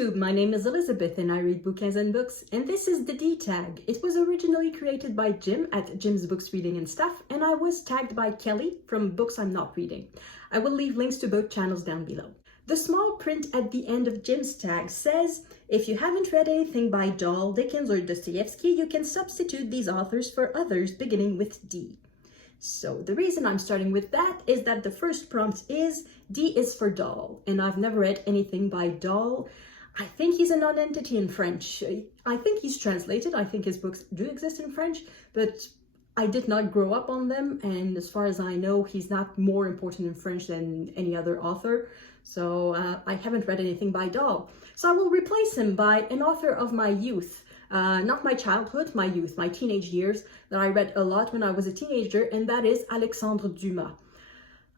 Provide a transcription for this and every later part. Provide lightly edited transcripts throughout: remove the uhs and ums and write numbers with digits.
Booktube, my name is Elizabeth and I read bookends and books, and this is the D tag. It was originally created by Jim at Jim's Books Reading and Stuff, and I was tagged by Kelly from Books I'm Not Reading. I will leave links to both channels down below. The small print at the end of Jim's tag says, if you haven't read anything by Dahl, Dickens, or Dostoevsky, you can substitute these authors for others beginning with D. So the reason I'm starting with that is that the first prompt is D is for Dahl, and I've never read anything by Dahl. I think he's a non-entity in French. I think he's translated. I think his books do exist in French, but I did not grow up on them, and as far as I know, he's not more important in French than any other author. So I haven't read anything by Dahl. So I will replace him by an author of my youth. Not my childhood, my youth, my teenage years, that I read a lot when I was a teenager, and that is Alexandre Dumas.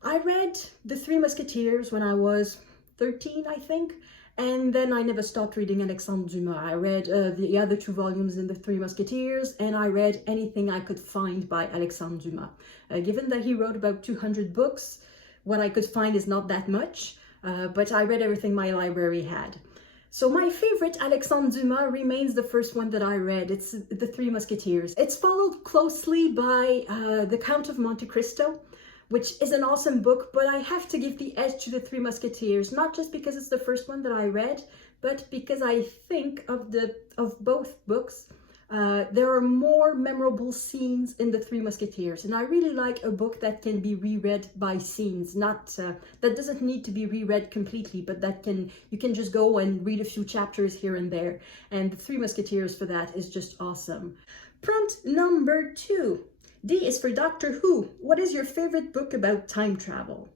I read The Three Musketeers when I was 13, I think, and then I never stopped reading Alexandre Dumas. I read the other two volumes in The Three Musketeers, and I read anything I could find by Alexandre Dumas. Given that he wrote about 200 books, what I could find is not that much, but I read everything my library had. So my favorite Alexandre Dumas remains the first one that I read. It's The Three Musketeers. It's followed closely by The Count of Monte Cristo, which is an awesome book, but I have to give the edge to The Three Musketeers, not just because it's the first one that I read, but because I think of both books, there are more memorable scenes in The Three Musketeers, and I really like a book that can be reread by scenes, not that doesn't need to be reread completely, but that you can just go and read a few chapters here and there, and The Three Musketeers for that is just awesome. Prompt number 2. D is for Doctor Who. What is your favorite book about time travel?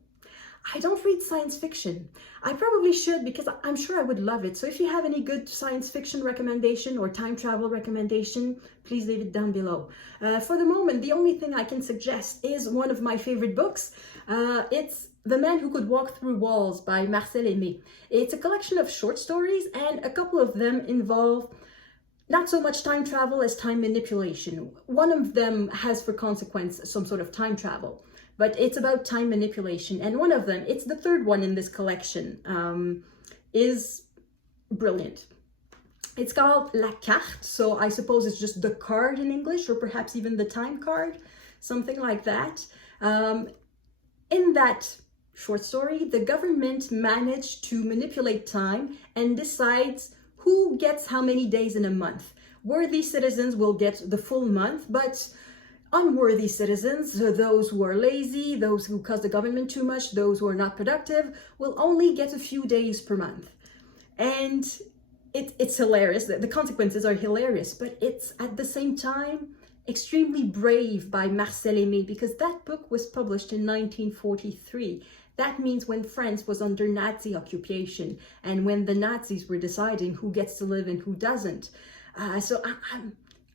I don't read science fiction. I probably should, because I'm sure I would love it. So if you have any good science fiction recommendation or time travel recommendation, please leave it down below. For the moment, the only thing I can suggest is one of my favorite books. It's The Man Who Could Walk Through Walls by Marcel Aimé. It's a collection of short stories, and a couple of them involve not so much time travel as time manipulation. One of them has for consequence some sort of time travel, but it's about time manipulation. And one of them, it's the third one in this collection, is brilliant. It's called La Carte, so I suppose it's just the card in English, or perhaps even the time card, something like that. In that short story, the government managed to manipulate time and decides who gets how many days in a month. Worthy citizens will get the full month, but unworthy citizens, those who are lazy, those who cost the government too much, those who are not productive, will only get a few days per month. And it's hilarious. The consequences are hilarious, but it's at the same time extremely brave by Marcel Aimé, because that book was published in 1943. That means when France was under Nazi occupation, and when the Nazis were deciding who gets to live and who doesn't. So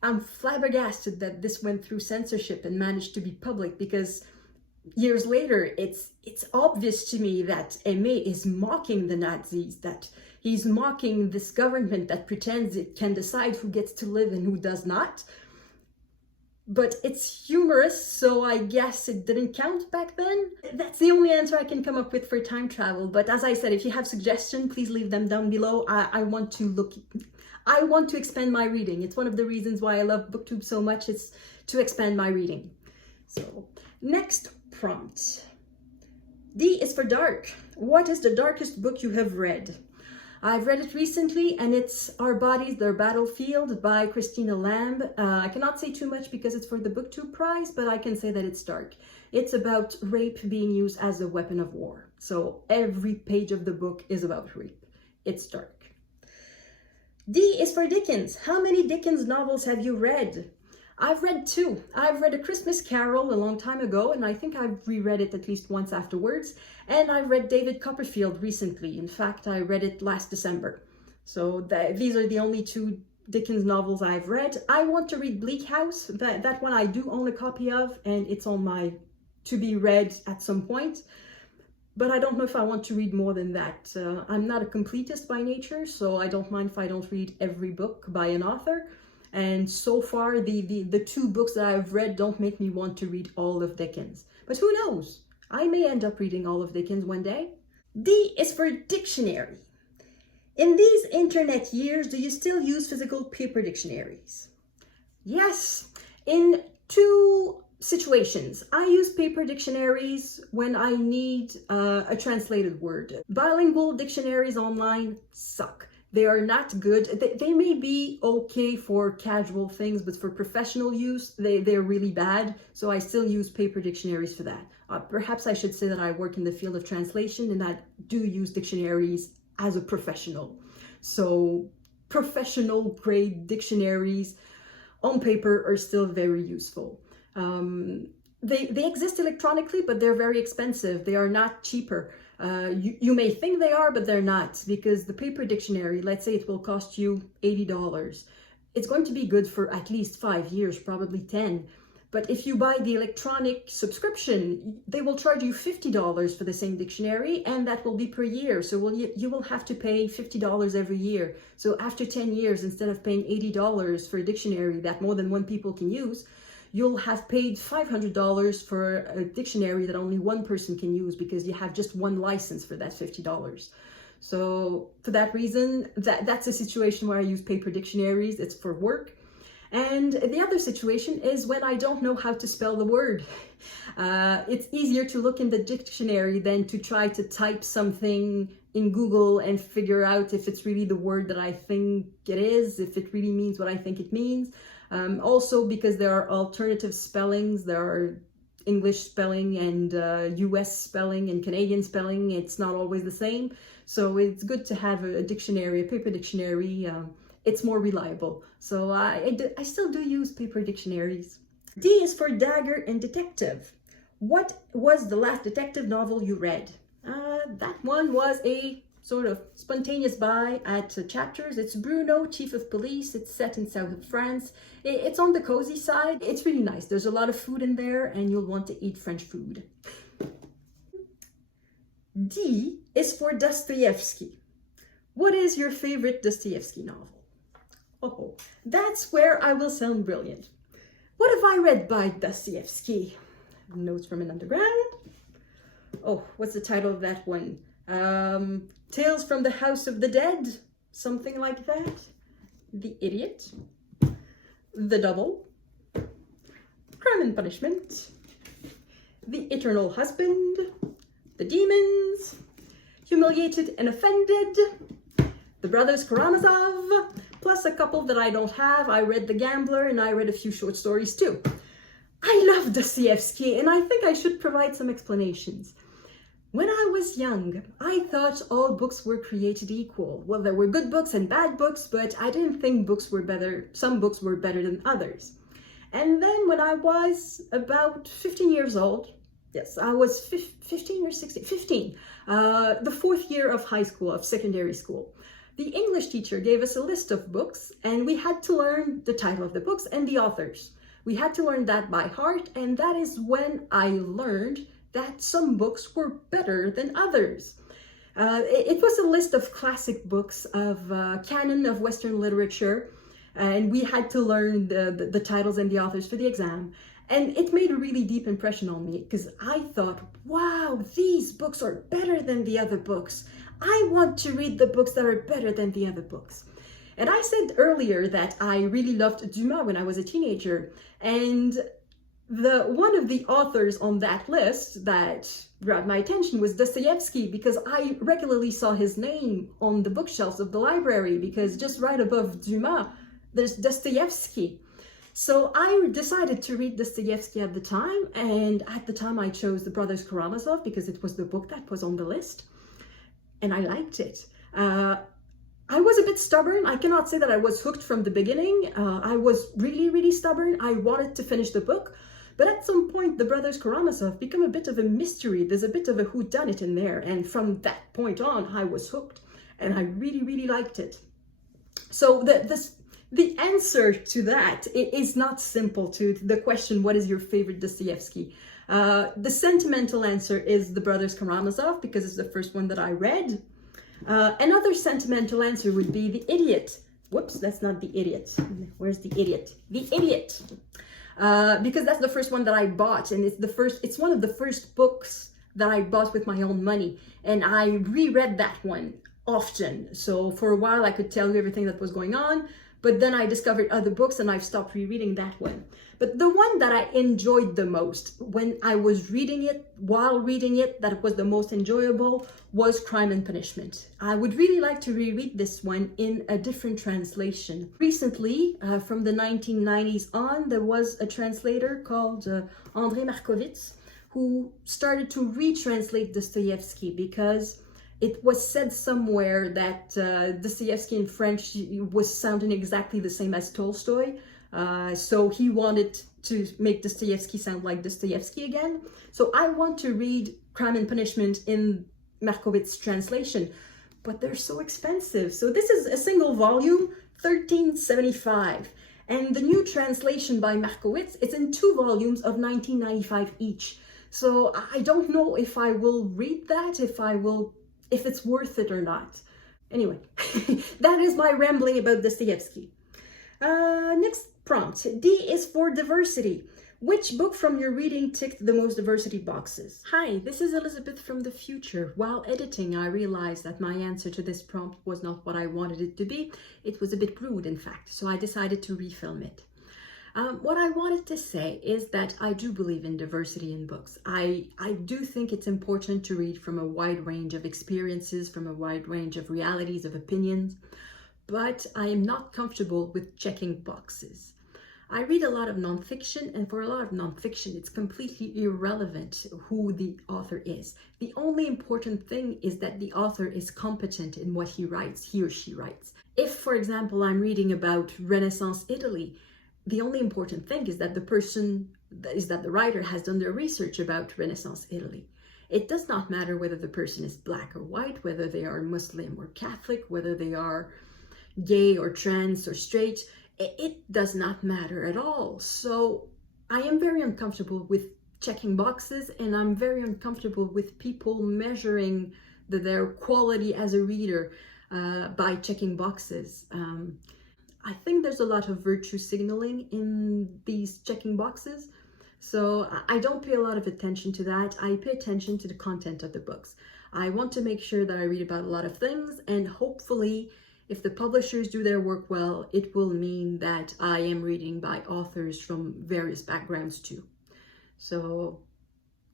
I'm flabbergasted that this went through censorship and managed to be public, because years later, it's obvious to me that Aimé is mocking the Nazis, that he's mocking this government that pretends it can decide who gets to live and who does not. But it's humorous, so I guess it didn't count back then. That's the only answer I can come up with for time travel. But as I said, if you have suggestions, please leave them down below. I want to expand my reading. It's one of the reasons why I love BookTube so much, is to expand my reading. So, next prompt. D is for dark. What is the darkest book you have read? I've read it recently, and it's Our Bodies, Their Battlefield by Christina Lamb. I cannot say too much because it's for the BookTube prize, but I can say that it's dark. It's about rape being used as a weapon of war. So every page of the book is about rape. It's dark. D is for Dickens. How many Dickens novels have you read? I've read 2. I've read A Christmas Carol a long time ago, and I think I've reread it at least once afterwards. And I've read David Copperfield recently. In fact, I read it last December. So these are the only 2 Dickens novels I've read. I want to read Bleak House. That one I do own a copy of, and it's on my to be read at some point. But I don't know if I want to read more than that. I'm not a completist by nature, so I don't mind if I don't read every book by an author. And so far, the 2 books that I've read don't make me want to read all of Dickens. But who knows? I may end up reading all of Dickens one day. D is for dictionary. In these internet years, do you still use physical paper dictionaries? Yes, in two situations. I use paper dictionaries when I need a translated word. Bilingual dictionaries online suck. They are not good. They may be okay for casual things, but for professional use, they're really bad. So I still use paper dictionaries for that. Perhaps I should say that I work in the field of translation and I do use dictionaries as a professional. So professional grade dictionaries on paper are still very useful. They exist electronically, but they're very expensive. They are not cheaper. You may think they are, but they're not, because the paper dictionary, let's say it will cost you $80. It's going to be good for at least 5 years, probably 10. But if you buy the electronic subscription, they will charge you $50 for the same dictionary, and that will be per year. So you will have to pay $50 every year. So after 10 years, instead of paying $80 for a dictionary that more than one people can use, you'll have paid $500 for a dictionary that only one person can use because you have just one license for that $50. So for that reason, that's a situation where I use paper dictionaries. It's for work. And the other situation is when I don't know how to spell the word. It's easier to look in the dictionary than to try to type something in Google and figure out if it's really the word that I think it is, if it really means what I think it means. Also because there are alternative spellings, there are English spelling and US spelling and Canadian spelling. It's not always the same. So it's good to have a dictionary, a paper dictionary. It's more reliable. So I still do use paper dictionaries. D is for Dagger and Detective. What was the last detective novel you read? That one was a sort of spontaneous buy at Chapters. It's Bruno, Chief of Police. It's set in south of France. It's on the cozy side. It's really nice. There's a lot of food in there and you'll want to eat French food. D is for Dostoevsky. What is your favorite Dostoevsky novel? Oh, that's where I will sound brilliant. What have I read by Dostoevsky? Notes from an Underground. Oh, what's the title of that one? Tales from the House of the Dead? Something like that. The Idiot. The Double. Crime and Punishment. The Eternal Husband. The Demons. Humiliated and Offended. The Brothers Karamazov. Plus a couple that I don't have. I read The Gambler and I read a few short stories too. I love Dostoevsky and I think I should provide some explanations. When I was young, I thought all books were created equal. Well, there were good books and bad books, but I didn't think books were better. Some books were better than others. And then when I was about 15 years old, yes, I was 15 or 16, 15, the fourth year of high school, of secondary school. The English teacher gave us a list of books and we had to learn the title of the books and the authors. We had to learn that by heart, and that is when I learned that some books were better than others. It was a list of classic books of canon of Western literature, and we had to learn the titles and the authors for the exam. And it made a really deep impression on me because I thought, wow, these books are better than the other books. I want to read the books that are better than the other books. And I said earlier that I really loved Dumas when I was a teenager. And one of the authors on that list that grabbed my attention was Dostoevsky, because I regularly saw his name on the bookshelves of the library, because just right above Dumas, there's Dostoevsky. So I decided to read Dostoevsky at the time, and at the time I chose The Brothers Karamazov because it was the book that was on the list, and I liked it. I was a bit stubborn. I cannot say that I was hooked from the beginning. I was really, really stubborn. I wanted to finish the book, but at some point the Brothers Karamazov become a bit of a mystery. There's a bit of a whodunit in there, and from that point on I was hooked, and I really, really liked it. So the answer to that is not simple to the question, what is your favorite Dostoevsky? The sentimental answer is The Brothers Karamazov, because it's the first one that I read. Another sentimental answer would be The Idiot. Whoops, that's not The Idiot. Where's The Idiot? The Idiot. Because that's the first one that I bought, and it's one of the first books that I bought with my own money, and I reread that one often. So for a while I could tell you everything that was going on, but then I discovered other books and I've stopped rereading that one. But the one that I enjoyed the most when I was reading it, while reading it, that was the most enjoyable, was Crime and Punishment. I would really like to reread this one in a different translation. Recently, from the 1990s on, there was a translator called André Markovits who started to retranslate Dostoevsky because it was said somewhere that Dostoevsky in French was sounding exactly the same as Tolstoy. So he wanted to make Dostoevsky sound like Dostoevsky again. So I want to read Crime and Punishment in Markovits' translation, but they're so expensive. So this is a single volume, $13.75. And the new translation by Markovits, it's in 2 volumes of $19.95 each. So I don't know if I will read that, if it's worth it or not. Anyway, that is my rambling about Dostoevsky. Next prompt. D is for diversity. Which book from your reading ticked the most diversity boxes? Hi, this is Elizabeth from the future. While editing, I realized that my answer to this prompt was not what I wanted it to be. It was a bit rude, in fact, so I decided to refilm it. What I wanted to say is that I do believe in diversity in books. I do think it's important to read from a wide range of experiences, from a wide range of realities, of opinions, but I am not comfortable with checking boxes. I read a lot of nonfiction, and for a lot of nonfiction, it's completely irrelevant who the author is. The only important thing is that the author is competent in what he writes, he or she writes. If, for example, I'm reading about Renaissance Italy, the only important thing is that the writer has done their research about Renaissance Italy. It does not matter whether the person is black or white, whether they are Muslim or Catholic, whether they are gay or trans or straight. It does not matter at all. So I am very uncomfortable with checking boxes, and I'm very uncomfortable with people measuring their quality as a reader by checking boxes. I think there's a lot of virtue signaling in these checking boxes. So I don't pay a lot of attention to that. I pay attention to the content of the books. I want to make sure that I read about a lot of things, and hopefully, if the publishers do their work well, it will mean that I am reading by authors from various backgrounds too. So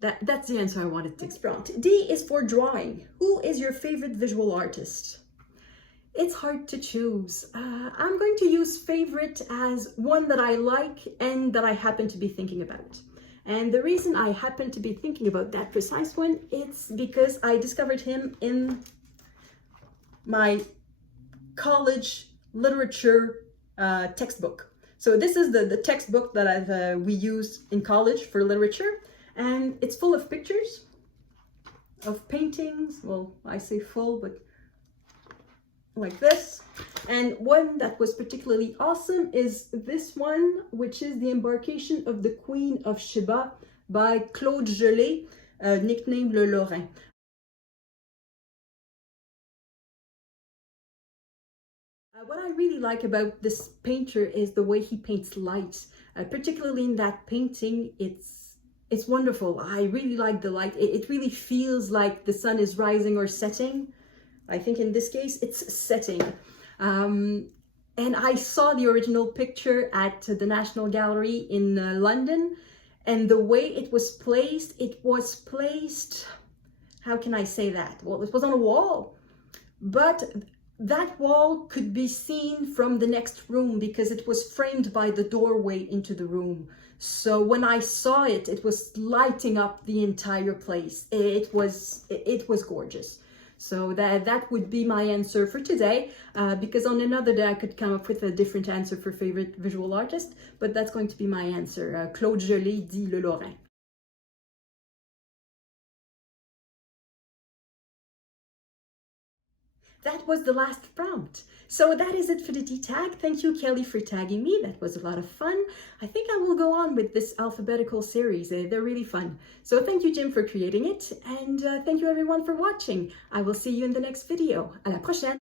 that's the answer I wanted to prompt. D is for drawing. Who is your favorite visual artist? It's hard to choose. I'm going to use favorite as one that I like and that I happen to be thinking about. And the reason I happen to be thinking about that precise one, it's because I discovered him in my college literature textbook. So this is the textbook that we use in college for literature, and it's full of pictures of paintings. Well, I say full, but like this. And one that was particularly awesome is this one, which is The Embarkation of the Queen of Sheba by Claude Gelée, nicknamed Le Lorrain. What I really like about this painter is the way he paints light, particularly in that painting. It's wonderful. I really like the light. It really feels like the sun is rising or setting. I think in this case it's setting. And I saw the original picture at the National Gallery in London, and the way it was placed, how can I say that? Well, it was on a wall, but that wall could be seen from the next room because it was framed by the doorway into the room. So when I saw it, it was lighting up the entire place. It was gorgeous. So that would be my answer for today, because on another day I could come up with a different answer for favorite visual artist, but that's going to be my answer. Claude Gelée dit Le Lorrain. That was the last prompt. So that is it for the D tag. Thank you, Kelly, for tagging me. That was a lot of fun. I think I will go on with this alphabetical series. They're really fun. So thank you, Jim, for creating it. And thank you, everyone, for watching. I will see you in the next video. À la prochaine.